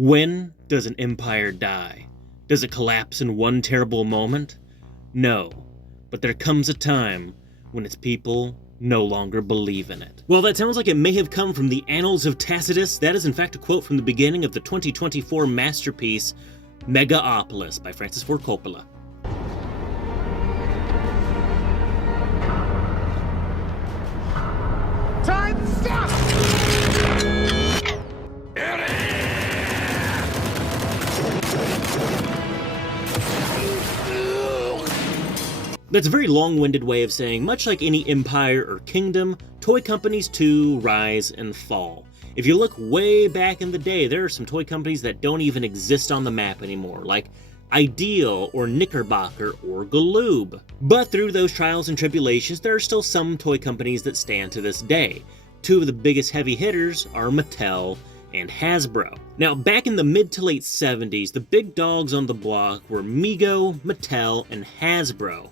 When does an empire die? Does it collapse in one terrible moment? No, but there comes a time when its people no longer believe in it. Well, that sounds like it may have come from the Annals of Tacitus. That is in fact a quote from the beginning of the 2024 masterpiece, Megaopolis by Francis Ford Coppola. Time stop! That's a very long-winded way of saying, much like any empire or kingdom, toy companies too rise and fall. If you look way back in the day, there are some toy companies that don't even exist on the map anymore, like Ideal or Knickerbocker or Galoob. But through those trials and tribulations, there are still some toy companies that stand to this day. Two of the biggest heavy hitters are Mattel and Hasbro. Now, back in the mid to late 70s, the big dogs on the block were Mego, Mattel, and Hasbro.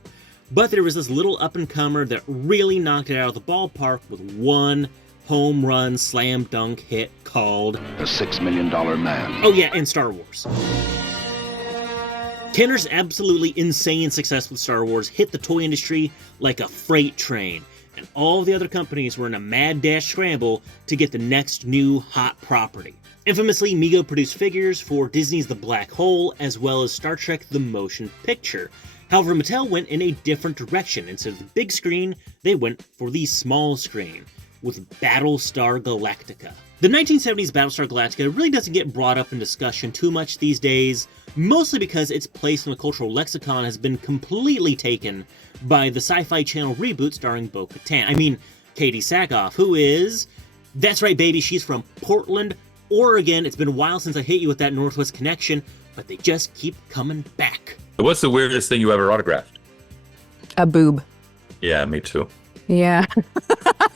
But there was this little up-and-comer that really knocked it out of the ballpark with one home run slam dunk hit called The $6 Million Man. Oh yeah, and Star Wars. Kenner's absolutely insane success with Star Wars hit the toy industry like a freight train, and all the other companies were in a mad dash scramble to get the next new hot property. Infamously, Mego produced figures for Disney's The Black Hole, as well as Star Trek The Motion Picture. However, Mattel went in a different direction. Instead of the big screen, they went for the small screen, with Battlestar Galactica. The 1970s Battlestar Galactica really doesn't get brought up in discussion too much these days, mostly because its place in the cultural lexicon has been completely taken by the Sci-Fi Channel reboot starring Bo-Katan. I mean, Katie Sackhoff, who is... That's right, baby, she's from Portland, Oregon. It's been a while since I hit you with that Northwest connection, but they just keep coming back. What's the weirdest thing you ever autographed? A boob. Yeah, me too. Yeah.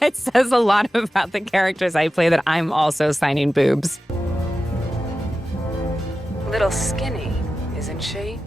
It says a lot about the characters I play that I'm also signing boobs. Little skinny, isn't she?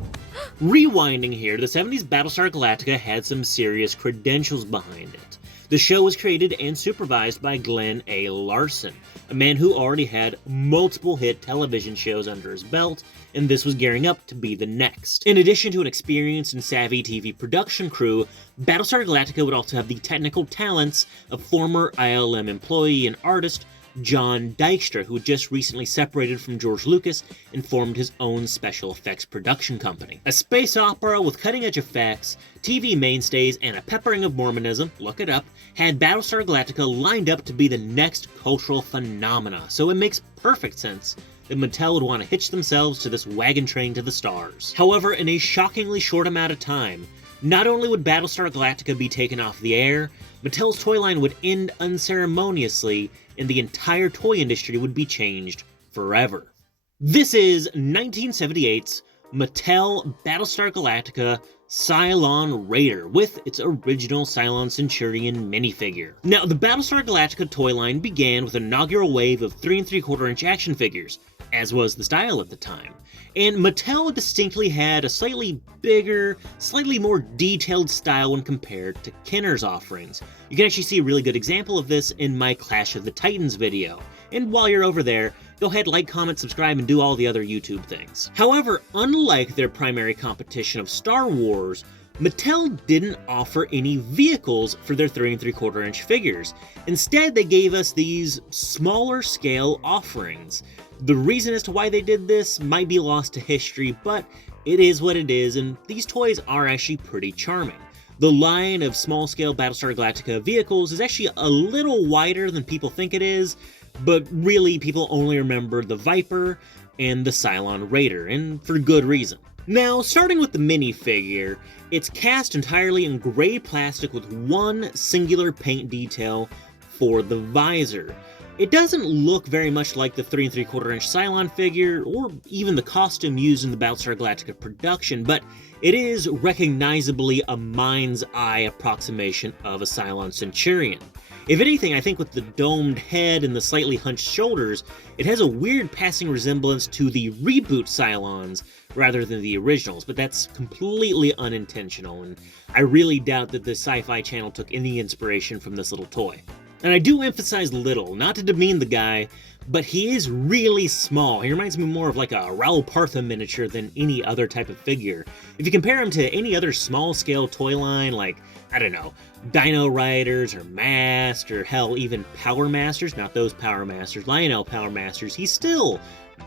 Rewinding here, the 70s Battlestar Galactica had some serious credentials behind it. The show was created and supervised by Glenn A. Larson, a man who already had multiple hit television shows under his belt, and this was gearing up to be the next. In addition to an experienced and savvy TV production crew, Battlestar Galactica would also have the technical talents of former ILM employee and artist John Dykstra, who had just recently separated from George Lucas and formed his own special effects production company. A space opera with cutting-edge effects, TV mainstays, and a peppering of Mormonism, look it up, had Battlestar Galactica lined up to be the next cultural phenomena, so it makes perfect sense that Mattel would want to hitch themselves to this wagon train to the stars. However, in a shockingly short amount of time, not only would Battlestar Galactica be taken off the air, Mattel's toy line would end unceremoniously, and the entire toy industry would be changed forever. This is 1978's Mattel Battlestar Galactica Cylon Raider with its original Cylon Centurion minifigure. Now, the Battlestar Galactica toy line began with an inaugural wave of 3 3/4 inch action figures, as was the style at the time. And Mattel distinctly had a slightly bigger, slightly more detailed style when compared to Kenner's offerings. You can actually see a really good example of this in my Clash of the Titans video. And while you're over there, go ahead, like, comment, subscribe, and do all the other YouTube things. However, unlike their primary competition of Star Wars, Mattel didn't offer any vehicles for their 3 3/4 inch figures. Instead, they gave us these smaller scale offerings. The reason as to why they did this might be lost to history, but it is what it is, and these toys are actually pretty charming. The line of small-scale Battlestar Galactica vehicles is actually a little wider than people think it is, but really people only remember the Viper and the Cylon Raider, and for good reason. Now, starting with the minifigure, it's cast entirely in gray plastic with one singular paint detail for the visor. It doesn't look very much like the 3 3/4 inch Cylon figure, or even the costume used in the Battlestar Galactica production, but it is recognizably a mind's eye approximation of a Cylon Centurion. If anything, I think with the domed head and the slightly hunched shoulders, it has a weird passing resemblance to the reboot Cylons rather than the originals, but that's completely unintentional, and I really doubt that the Sci-Fi Channel took any inspiration from this little toy. And I do emphasize little, not to demean the guy, but he is really small. He reminds me more of like a Raoul Partha miniature than any other type of figure. If you compare him to any other small-scale toy line, like, I don't know, Dino Riders or Mast, or hell, even Power Masters, not those Power Masters, Lionel Power Masters, he's still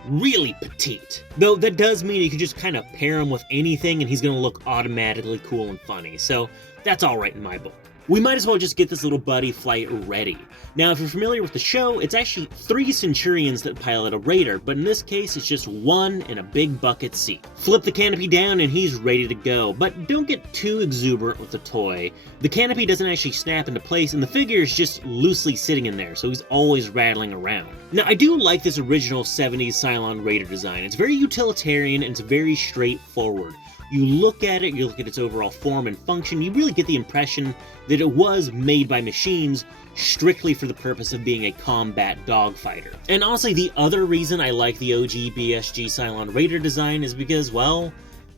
really petite. Though that does mean you can just kind of pair him with anything and he's gonna look automatically cool and funny, so that's alright in my book. We might as well just get this little buddy flight ready. Now, if you're familiar with the show, it's actually 3 Centurions that pilot a Raider, but in this case, it's just 1 in a big bucket seat. Flip the canopy down and he's ready to go, but don't get too exuberant with the toy. The canopy doesn't actually snap into place, and the figure is just loosely sitting in there, so he's always rattling around. Now, I do like this original 70s Cylon Raider design. It's very utilitarian and it's very straightforward. You look at it, you look at its overall form and function, you really get the impression that it was made by machines strictly for the purpose of being a combat dogfighter. And honestly, the other reason I like the OG BSG Cylon Raider design is because, well,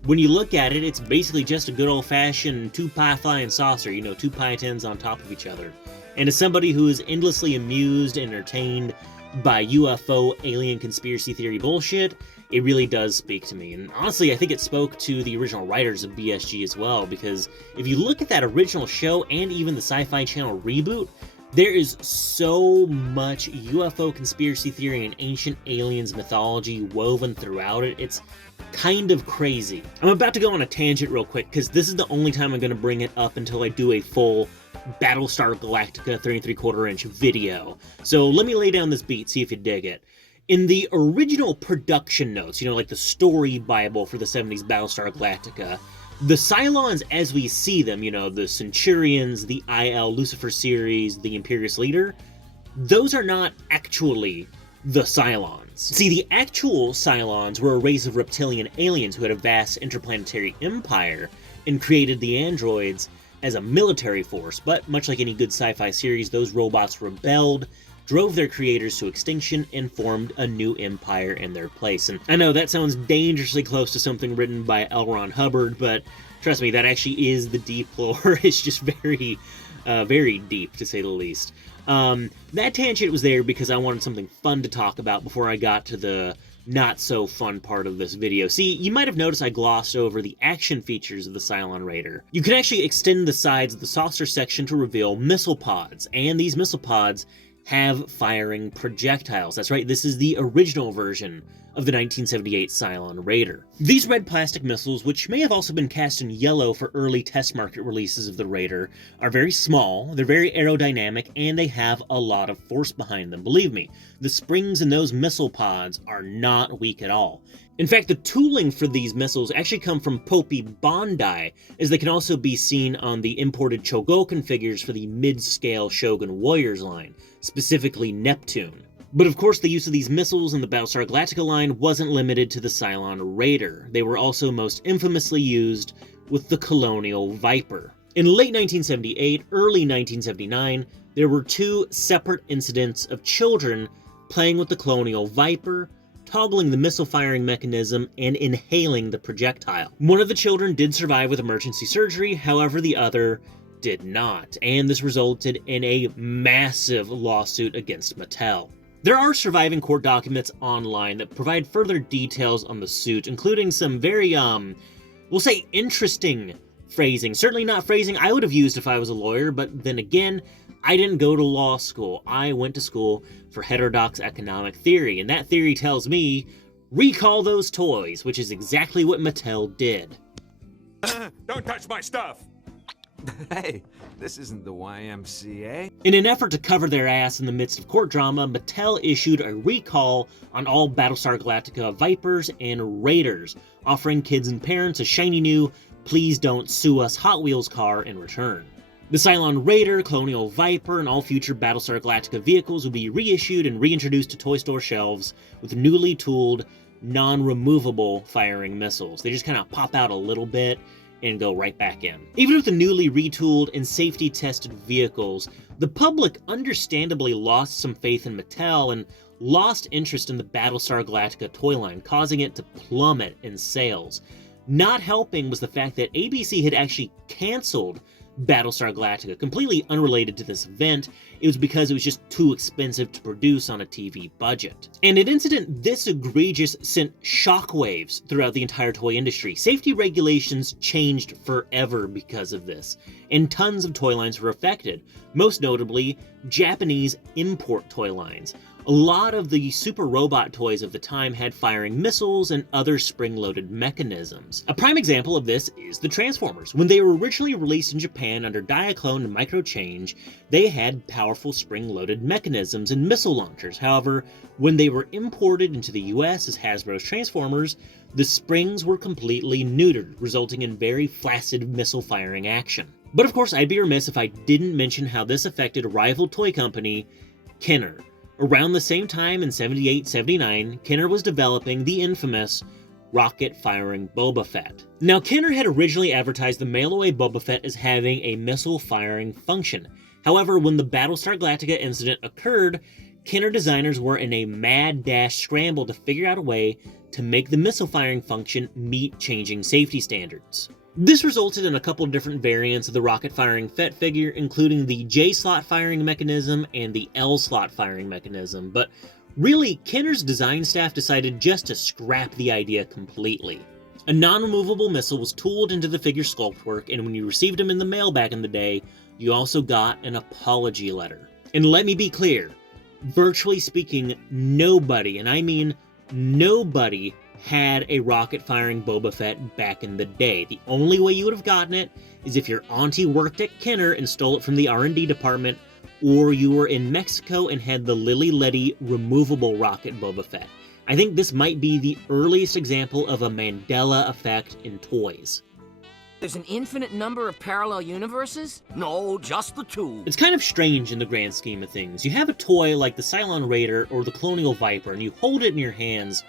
when you look at it, it's basically just a good old-fashioned two-pie flying saucer, you know, 2 pie tins on top of each other. And as somebody who is endlessly amused and entertained by UFO alien conspiracy theory bullshit, it really does speak to me. And honestly, I think it spoke to the original writers of BSG as well, because if you look at that original show and even the Sci-Fi Channel reboot, there is so much UFO conspiracy theory and ancient aliens mythology woven throughout it. It's kind of crazy. I'm about to go on a tangent real quick, because this is the only time I'm going to bring it up until I do a full Battlestar Galactica 3 3/4 inch video. So let me lay down this beat, see if you dig it. In the original production notes, you know, like the story bible for the 70s Battlestar Galactica, the Cylons as we see them, you know, the Centurions, the IL Lucifer series, the Imperious Leader, those are not actually the Cylons. See, the actual Cylons were a race of reptilian aliens who had a vast interplanetary empire and created the androids as a military force, but much like any good sci-fi series, those robots rebelled, drove their creators to extinction, and formed a new empire in their place. And I know that sounds dangerously close to something written by L. Ron Hubbard, but trust me, that actually is the deep lore. It's just very, very deep, to say the least. That tangent was there because I wanted something fun to talk about before I got to the not-so-fun part of this video. See, you might have noticed I glossed over the action features of the Cylon Raider. You can actually extend the sides of the saucer section to reveal missile pods, and these missile pods have firing projectiles. That's right, this is the original version of the 1978 Cylon Raider. These red plastic missiles, which may have also been cast in yellow for early test market releases of the Raider, are very small, they're very aerodynamic, and they have a lot of force behind them. Believe me, the springs in those missile pods are not weak at all. In fact, the tooling for these missiles actually come from Popey Bondi, as they can also be seen on the imported Chogokin figures for the mid-scale Shogun Warriors line, specifically Neptune. But of course, the use of these missiles in the Battlestar Galactica line wasn't limited to the Cylon Raider. They were also most infamously used with the Colonial Viper. In late 1978, early 1979, there were 2 separate incidents of children playing with the Colonial Viper, toggling the missile firing mechanism, and inhaling the projectile. One of the children did survive with emergency surgery, however the other did not, and this resulted in a massive lawsuit against Mattel. There are surviving court documents online that provide further details on the suit, including some very, we'll say interesting phrasing. Certainly not phrasing I would have used if I was a lawyer, but then again, I didn't go to law school. I went to school for heterodox economic theory, and that theory tells me, recall those toys, which is exactly what Mattel did. Don't touch my stuff! Hey, this isn't the YMCA. In an effort to cover their ass in the midst of court drama, Mattel issued a recall on all Battlestar Galactica Vipers and Raiders, offering kids and parents a shiny new, please don't sue us Hot Wheels car in return. The Cylon Raider, Colonial Viper, and all future Battlestar Galactica vehicles will be reissued and reintroduced to toy store shelves with newly tooled, non-removable firing missiles. They just kind of pop out a little bit and go right back in. Even with the newly retooled and safety-tested vehicles, the public understandably lost some faith in Mattel and lost interest in the Battlestar Galactica toy line, causing it to plummet in sales. Not helping was the fact that ABC had actually canceled Battlestar Galactica. Completely unrelated to this event, it was because it was just too expensive to produce on a TV budget. And an incident this egregious sent shockwaves throughout the entire toy industry. Safety regulations changed forever because of this, and tons of toy lines were affected, most notably Japanese import toy lines. A lot of the super robot toys of the time had firing missiles and other spring-loaded mechanisms. A prime example of this is the Transformers. When they were originally released in Japan under Diaclone and Microchange, they had powerful spring-loaded mechanisms and missile launchers. However, when they were imported into the US as Hasbro's Transformers, the springs were completely neutered, resulting in very flaccid missile-firing action. But of course, I'd be remiss if I didn't mention how this affected a rival toy company, Kenner. Around the same time in 78-79, Kenner was developing the infamous rocket-firing Boba Fett. Now, Kenner had originally advertised the mail-away Boba Fett as having a missile-firing function. However, when the Battlestar Galactica incident occurred, Kenner designers were in a mad dash scramble to figure out a way to make the missile-firing function meet changing safety standards. This resulted in a couple of different variants of the rocket-firing Fett figure, including the J-slot firing mechanism and the L-slot firing mechanism, but really, Kenner's design staff decided just to scrap the idea completely. A non-removable missile was tooled into the figure sculpt work, and when you received them in the mail back in the day, you also got an apology letter. And let me be clear, virtually speaking, nobody, and I mean nobody, had a rocket-firing Boba Fett back in the day. The only way you would have gotten it is if your auntie worked at Kenner and stole it from the R&D department, or you were in Mexico and had the Lily Letty removable rocket Boba Fett. I think this might be the earliest example of a Mandela effect in toys. There's an infinite number of parallel universes? No, just the two. It's kind of strange in the grand scheme of things. You have a toy like the Cylon Raider or the Colonial Viper, and you hold it in your hands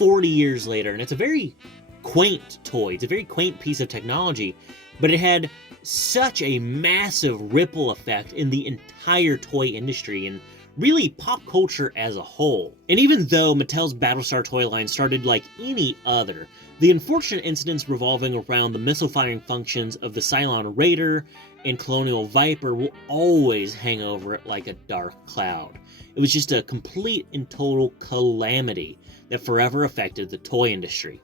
40 years later, and it's a very quaint toy. It's a very quaint piece of technology, but it had such a massive ripple effect in the entire toy industry and really pop culture as a whole. And even though Mattel's Battlestar toy line started like any other, the unfortunate incidents revolving around the missile-firing functions of the Cylon Raider and Colonial Viper will always hang over it like a dark cloud. It was just a complete and total calamity that forever affected the toy industry.